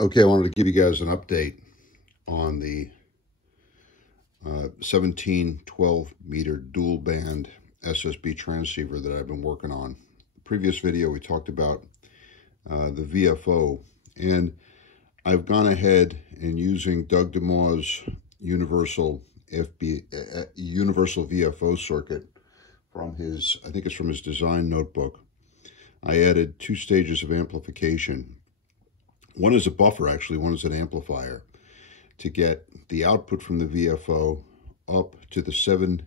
Okay, I wanted to give you guys an update on the 17-12 meter dual band SSB transceiver that I've been working on. The previous video we talked about the VFO, and I've gone ahead and using Doug DeMau's universal VFO circuit from his, I think it's from his design notebook. I added 2 stages of amplification. One is a buffer, actually, one is an amplifier, to get the output from the VFO up to the 7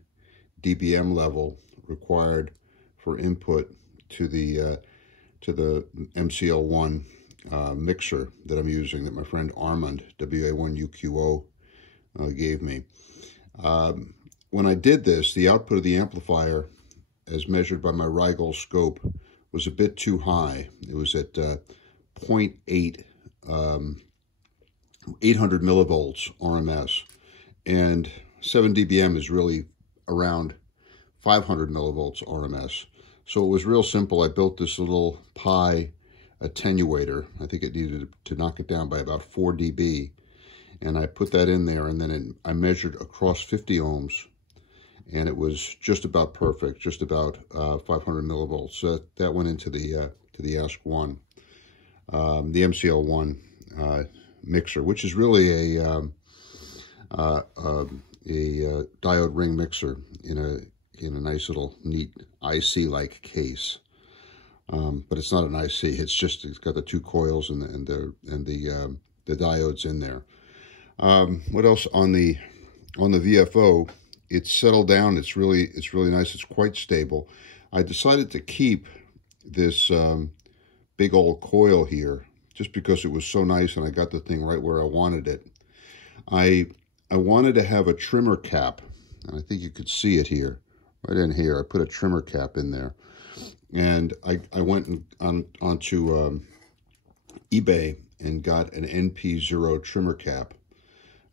dBm level required for input to the MCL1 mixer that I'm using, that my friend Armand, WA1UQO, gave me. When I did this, the output of the amplifier, as measured by my Rigol scope, was a bit too high. It was at 0.8 800 millivolts RMS, and 7 dBm is really around 500 millivolts RMS. So it was real simple. I built this little pi attenuator. I think it needed to knock it down by about 4 dB, and I put that in there, and then I measured across 50 ohms, and it was just about perfect, just about 500 millivolts. So that went into the ASK1, the MCL1 mixer, which is really a diode ring mixer in a nice little neat IC-like case. But it's not an IC. It's got the 2 coils and the diodes in there. What else on the VFO? It's settled down. It's really nice. It's quite stable. I decided to keep this big old coil here just because it was so nice and I got the thing right where I wanted it. I wanted to have a trimmer cap, and I think you could see it here, right in here. I put a trimmer cap in there, and I went onto eBay and got an NP0 trimmer cap.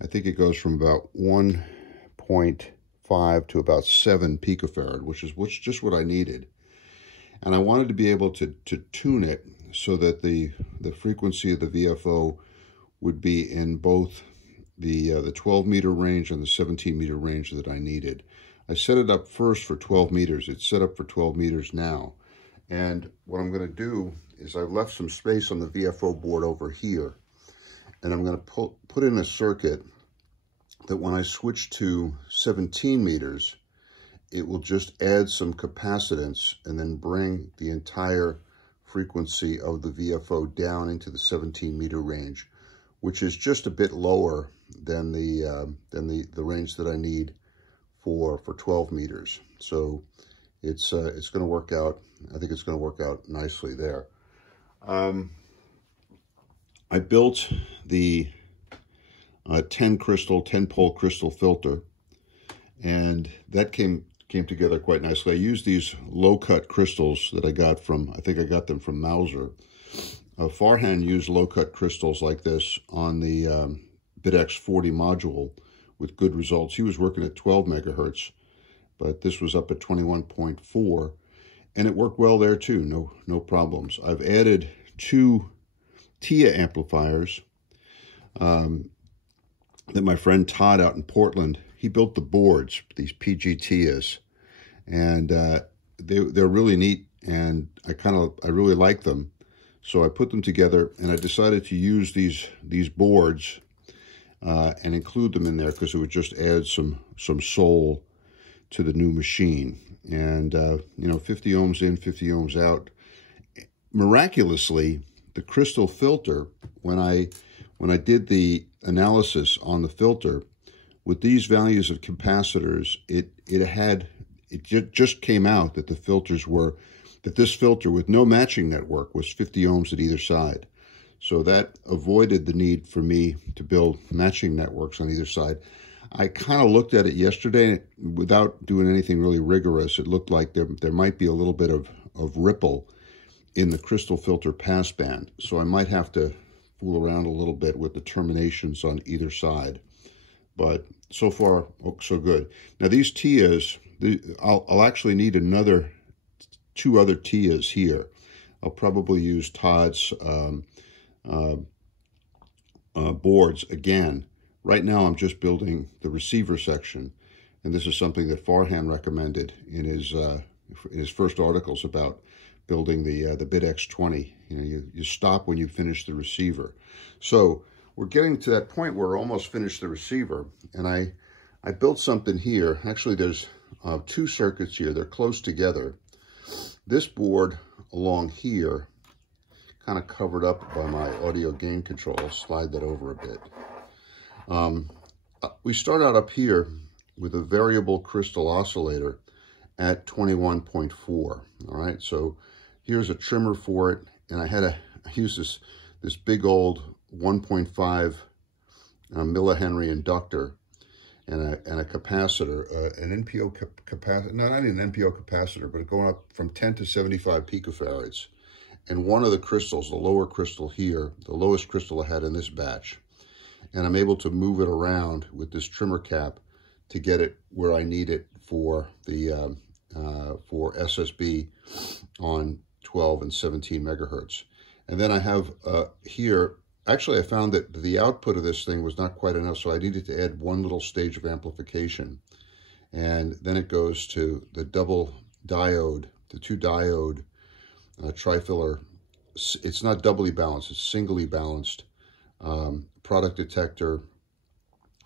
I think it goes from about 1.5 to about 7 picofarad, which is just what I needed. And I wanted to be able to tune it so that the frequency of the VFO would be in both the 12 meter range and the 17 meter range that I needed. I set it up first for 12 meters. It's set up for 12 meters now. And what I'm going to do is I've left some space on the VFO board over here, and I'm going to put in a circuit that when I switch to 17 meters, it will just add some capacitance and then bring the entire frequency of the VFO down into the 17 meter range, which is just a bit lower than the range that I need for 12 meters. So it's going to work out. I think it's going to work out nicely there. I built the 10 pole crystal filter, and that came together quite nicely. I used these low-cut crystals that I got from, I think I got them from Mauser. Farhan used low-cut crystals like this on the BitX 40 module with good results. He was working at 12 megahertz, but this was up at 21.4, and it worked well there too, no problems. I've added 2 TIA amplifiers that my friend Todd out in Portland, he built the boards, these PG TIAs, and they're really neat, and I really like them. So I put them together, and I decided to use these boards and include them in there because it would just add some soul to the new machine. And 50 ohms in, 50 ohms out. Miraculously, the crystal filter, when I did the analysis on the filter with these values of capacitors, it just came out that this filter with no matching network was 50 ohms at either side. So that avoided the need for me to build matching networks on either side. I kind of looked at it yesterday without doing anything really rigorous. It looked like there might be a little bit of ripple in the crystal filter passband. So I might have to fool around a little bit with the terminations on either side. But so far, so good. Now these TIAs, I'll actually need 2 other TIAs here. I'll probably use Todd's boards again. Right now I'm just building the receiver section, and this is something that Farhan recommended in his first articles about building the BitX20. You know, you stop when you finish the receiver. So we're getting to that point where we're almost finished the receiver, and I built something here. Actually, there's two circuits here. They're close together. This board along here, kind of covered up by my audio gain control. I'll slide that over a bit. We start out up here with a variable crystal oscillator at 21.4. All right, so here's a trimmer for it, and I use this big old 1.5 millihenry inductor and a capacitor, an NPO capacitor, no, not an NPO capacitor, but going up from 10 to 75 picofarads. And one of the crystals, the lower crystal here, the lowest crystal I had in this batch, and I'm able to move it around with this trimmer cap to get it where I need it for the for SSB on 12 and 17 megahertz. And then I have here, actually I found that the output of this thing was not quite enough, so I needed to add one little stage of amplification. And then it goes to the double diode, the two diode trifiller. It's not doubly balanced, it's singly balanced product detector,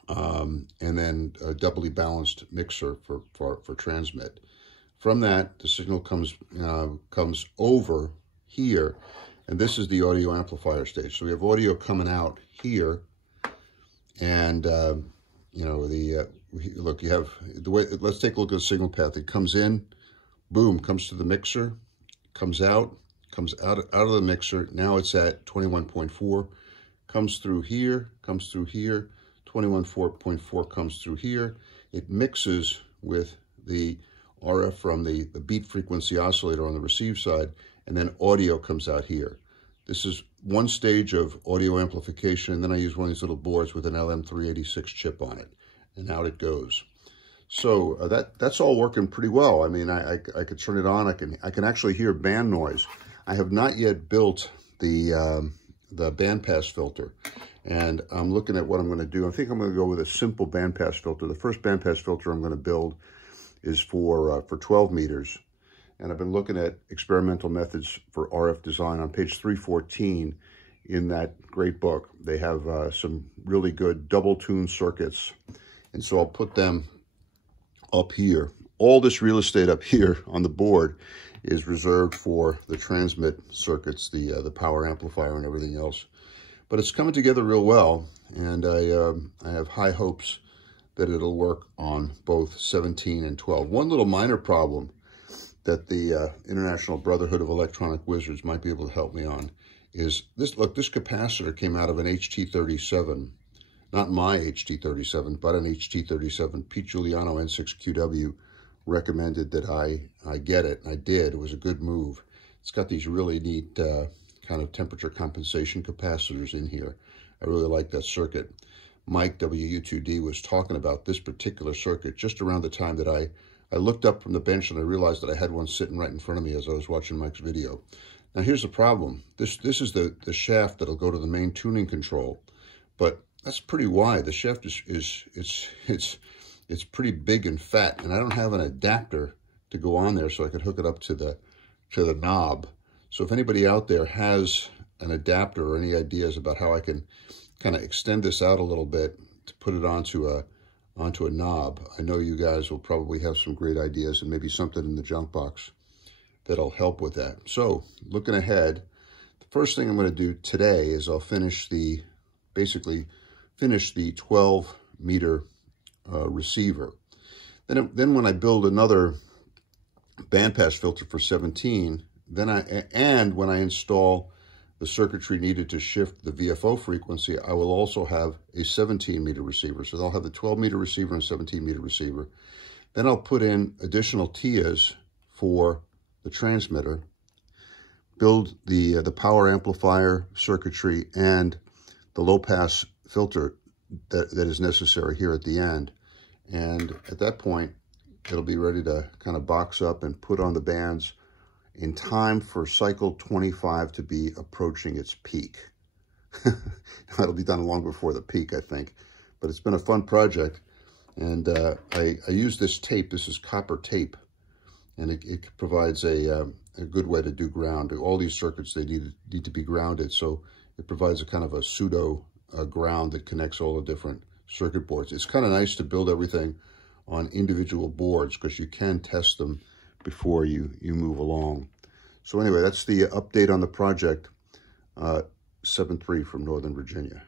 and then a doubly balanced mixer for transmit. From that, the signal comes over here, and this is the audio amplifier stage. So we have audio coming out here, and you know, look, you have the way. Let's take a look at the signal path. It comes in, boom, comes to the mixer, comes out of the mixer. Now it's at 21.4, comes through here, 21.4 comes through here. It mixes with the RF from the beat frequency oscillator on the receive side, and then audio comes out here. This is one stage of audio amplification, and then I use one of these little boards with an LM386 chip on it, and out it goes. So that's all working pretty well. I mean, I could turn it on. I can actually hear band noise. I have not yet built the bandpass filter, and I'm looking at what I'm going to do. I think I'm going to go with a simple bandpass filter. The first bandpass filter I'm going to build is for 12 meters, and I've been looking at experimental methods for RF design on page 314 in that great book. They have some really good double tune circuits, and so I'll put them up here. All this real estate up here on the board is reserved for the transmit circuits, the power amplifier and everything else. But it's coming together real well, and I have high hopes that it'll work on both 17 and 12. One little minor problem that the International Brotherhood of Electronic Wizards might be able to help me on is this. Look, this capacitor came out of an HT37, not my HT37, but an HT37. Pete Giuliano N6QW recommended that I get it, and I did. It was a good move. It's got these really neat kind of temperature compensation capacitors in here. I really like that circuit. Mike WU2D was talking about this particular circuit just around the time that I looked up from the bench and I realized that I had one sitting right in front of me as I was watching Mike's video. Now here's the problem. This is the shaft that'll go to the main tuning control, but that's pretty wide. The shaft it's pretty big and fat, and I don't have an adapter to go on there so I could hook it up to the knob. So if anybody out there has an adapter or any ideas about how I can kind of extend this out a little bit to put it onto a knob, I know you guys will probably have some great ideas and maybe something in the junk box that'll help with that. So looking ahead, the first thing I'm going to do today is I'll basically finish the 12 meter receiver. Then when I build another bandpass filter for 17, when I install the circuitry needed to shift the VFO frequency, I will also have a 17 meter receiver. So I'll have the 12 meter receiver and 17 meter receiver. Then I'll put in additional TIAs for the transmitter, build the power amplifier circuitry and the low pass filter that is necessary here at the end. And at that point, it'll be ready to kind of box up and put on the bands in time for cycle 25 to be approaching its peak. That'll be done long before the peak, I think. But it's been a fun project. And I use this tape. This is copper tape. And it provides a good way to do ground. All these circuits, they need to be grounded. So it provides a kind of a pseudo ground that connects all the different circuit boards. It's kind of nice to build everything on individual boards because you can test them before you move along. So anyway, that's the update on the project. 7-3 from Northern Virginia.